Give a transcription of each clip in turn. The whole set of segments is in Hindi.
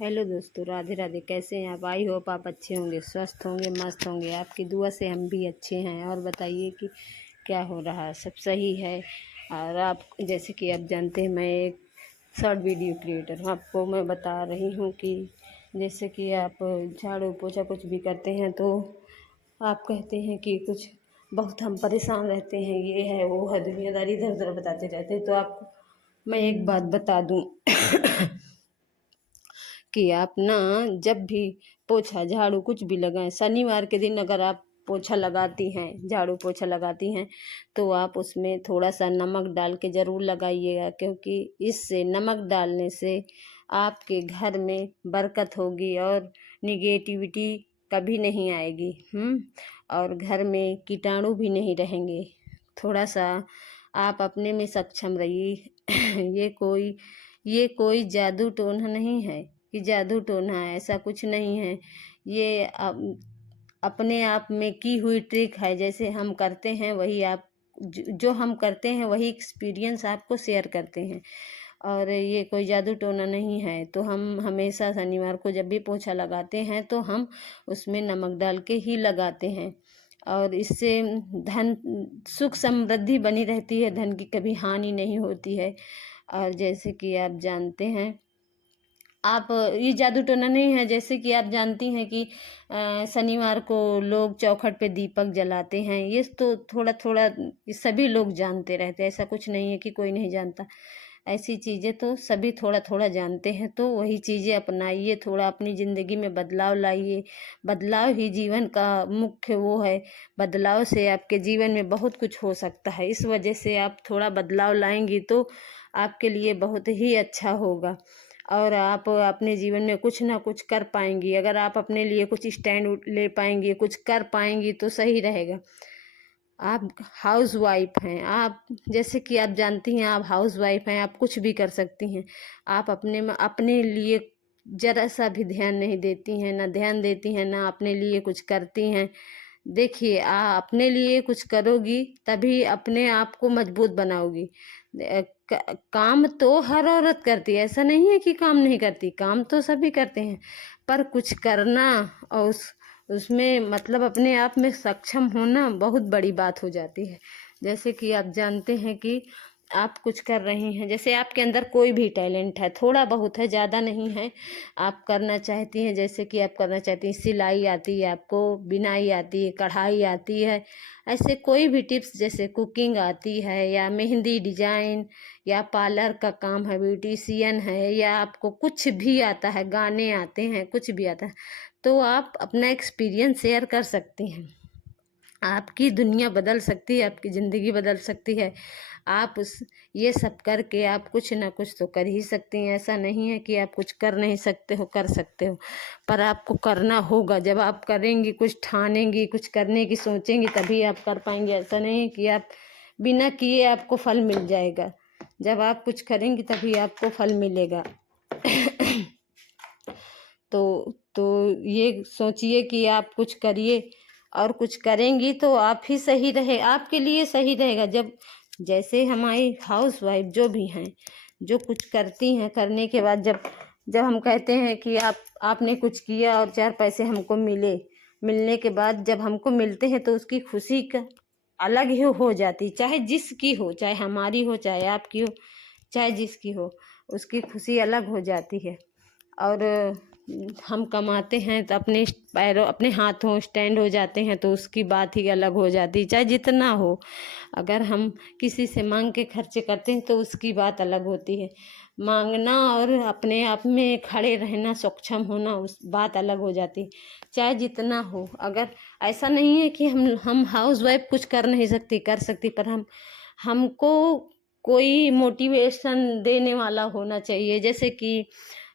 हेलो दोस्तों, राधे राधे। कैसे हैं आप? आई होप आप अच्छे होंगे, स्वस्थ होंगे, मस्त होंगे। आपकी दुआ से हम भी अच्छे हैं। और बताइए कि क्या हो रहा है? सब सही है? और आप जैसे कि आप जानते हैं, मैं एक शॉर्ट वीडियो क्रिएटर हूँ। आपको मैं बता रही हूँ कि जैसे कि आप झाड़ू पोछा कुछ भी करते हैं तो आप कहते हैं कि कुछ बहुत हम परेशान रहते हैं, ये है वो है, दुनियादारी इधर उधर बताते रहते हैं। तो आपको मैं एक बात बता दूँ कि आप ना जब भी पोछा झाड़ू कुछ भी लगाएं, शनिवार के दिन अगर आप पोछा लगाती हैं, झाड़ू पोछा लगाती हैं, तो आप उसमें थोड़ा सा नमक डाल के ज़रूर लगाइएगा, क्योंकि इससे नमक डालने से आपके घर में बरकत होगी और निगेटिविटी कभी नहीं आएगी। और घर में कीटाणु भी नहीं रहेंगे। थोड़ा सा आप अपने में सक्षम रहिए। ये कोई जादू टोना नहीं है कि जादू टोना है, ऐसा कुछ नहीं है। ये अपने आप में की हुई ट्रिक है। जैसे हम करते हैं वही आप जो हम करते हैं वही एक्सपीरियंस आपको शेयर करते हैं। और ये कोई जादू टोना नहीं है। तो हम हमेशा शनिवार को जब भी पोछा लगाते हैं तो हम उसमें नमक डाल के ही लगाते हैं। और इससे धन सुख समृद्धि बनी रहती है, धन की कभी हानि नहीं होती है। और जैसे कि आप जानते हैं, आप ये जादू टोना नहीं है। जैसे कि आप जानती हैं कि शनिवार को लोग चौखट पे दीपक जलाते हैं। ये तो थोड़ा थोड़ा ये सभी लोग जानते रहते हैं, ऐसा कुछ नहीं है कि कोई नहीं जानता। ऐसी चीज़ें तो सभी थोड़ा थोड़ा जानते हैं। तो वही चीज़ें अपनाइए, थोड़ा अपनी ज़िंदगी में बदलाव लाइए। बदलाव ही जीवन का मुख्य वो है। बदलाव से आपके जीवन में बहुत कुछ हो सकता है। इस वजह से आप थोड़ा बदलाव लाएंगी तो आपके लिए बहुत ही अच्छा होगा और आप अपने जीवन में कुछ ना कुछ कर पाएंगी। अगर आप अपने लिए कुछ स्टैंड ले पाएंगी, कुछ कर पाएंगी तो सही रहेगा। आप हाउस वाइफ हैं, आप जैसे कि आप जानती हैं आप हाउस वाइफ हैं, आप कुछ भी कर सकती हैं। आप अपने लिए जरा सा भी ध्यान नहीं देती हैं, ना ध्यान देती हैं, ना अपने लिए कुछ करती हैं। देखिए, अपने लिए कुछ करोगी तभी अपने आप को मजबूत बनाओगी। काम तो हर औरत करती है, ऐसा नहीं है कि काम नहीं करती, काम तो सभी करते हैं। पर कुछ करना और उसमें मतलब अपने आप में सक्षम होना बहुत बड़ी बात हो जाती है। जैसे कि आप जानते हैं कि आप कुछ कर रही हैं, जैसे आपके अंदर कोई भी टैलेंट है, थोड़ा बहुत है, ज़्यादा नहीं है। आप करना चाहती हैं, जैसे कि आप करना चाहती हैं, सिलाई आती है आपको, बिनाई आती है, कढ़ाई आती है, ऐसे कोई भी टिप्स, जैसे कुकिंग आती है या मेहंदी डिजाइन या पार्लर का काम है, ब्यूटिशियन है, या आपको कुछ भी आता है, गाने आते हैं, कुछ भी आता है, तो आप अपना एक्सपीरियंस शेयर कर सकती हैं। आपकी दुनिया बदल सकती है, आपकी ज़िंदगी बदल सकती है। आप उस ये सब करके आप कुछ ना कुछ तो कर ही सकती हैं। ऐसा नहीं है कि आप कुछ कर नहीं सकते हो, कर सकते हो, पर आपको करना होगा। जब आप करेंगी, कुछ ठानेंगी, कुछ करने की सोचेंगी, तभी आप कर पाएंगे। ऐसा नहीं है कि आप बिना किए आपको फल मिल जाएगा। जब आप कुछ करेंगी तभी आपको फल मिलेगा। तो ये सोचिए कि आप कुछ करिए, और कुछ करेंगी तो आप ही सही रहे, आपके लिए सही रहेगा। जब जैसे हमारी हाउस वाइफ जो भी हैं, जो कुछ करती हैं, करने के बाद जब जब हम कहते हैं कि आपने कुछ किया और 4 पैसे हमको मिलने के बाद जब हमको मिलते हैं तो उसकी खुशी का अलग ही हो जाती। चाहे जिसकी हो, चाहे हमारी हो, चाहे आपकी हो, चाहे जिसकी हो, उसकी खुशी अलग हो जाती है। और हम कमाते हैं तो अपने पैरों, अपने हाथों स्टैंड हो जाते हैं तो उसकी बात ही अलग हो जाती है, चाहे जितना हो। अगर हम किसी से मांग के खर्चे करते हैं तो उसकी बात अलग होती है। मांगना और अपने आप में खड़े रहना, सक्षम होना, उस बात अलग हो जाती है, चाहे जितना हो। अगर ऐसा नहीं है कि हम हाउस वाइफ कुछ कर नहीं सकती, कर सकती, पर हमको कोई मोटिवेशन देने वाला होना चाहिए। जैसे कि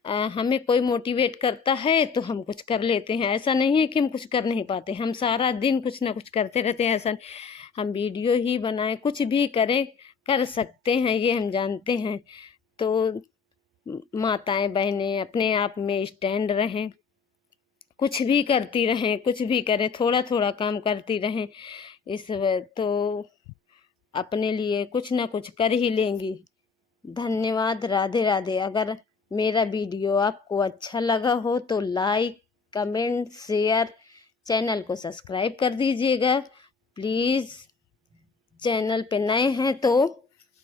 हमें कोई मोटिवेट करता है तो हम कुछ कर लेते हैं। ऐसा नहीं है कि हम कुछ कर नहीं पाते, हम सारा दिन कुछ ना कुछ करते रहते हैं। ऐसा हम वीडियो ही बनाएं, कुछ भी करें, कर सकते हैं, ये हम जानते हैं। तो माताएं बहनें अपने आप में स्टैंड रहें, कुछ भी करती रहें, कुछ भी करें, थोड़ा थोड़ा काम करती रहें। तो अपने लिए कुछ ना कुछ कर ही लेंगी। धन्यवाद। राधे राधे। अगर मेरा वीडियो आपको अच्छा लगा हो तो लाइक, कमेंट, शेयर, चैनल को सब्सक्राइब कर दीजिएगा प्लीज़। चैनल पे नए हैं तो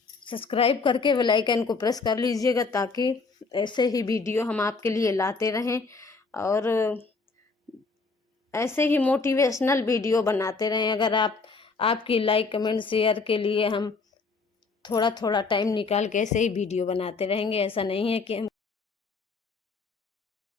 सब्सक्राइब करके बेल आइकन को प्रेस कर लीजिएगा ताकि ऐसे ही वीडियो हम आपके लिए लाते रहें और ऐसे ही मोटिवेशनल वीडियो बनाते रहें। अगर आपकी लाइक, कमेंट, शेयर के लिए हम थोड़ा थोड़ा टाइम निकाल के ऐसे ही वीडियो बनाते रहेंगे। ऐसा नहीं है कि हम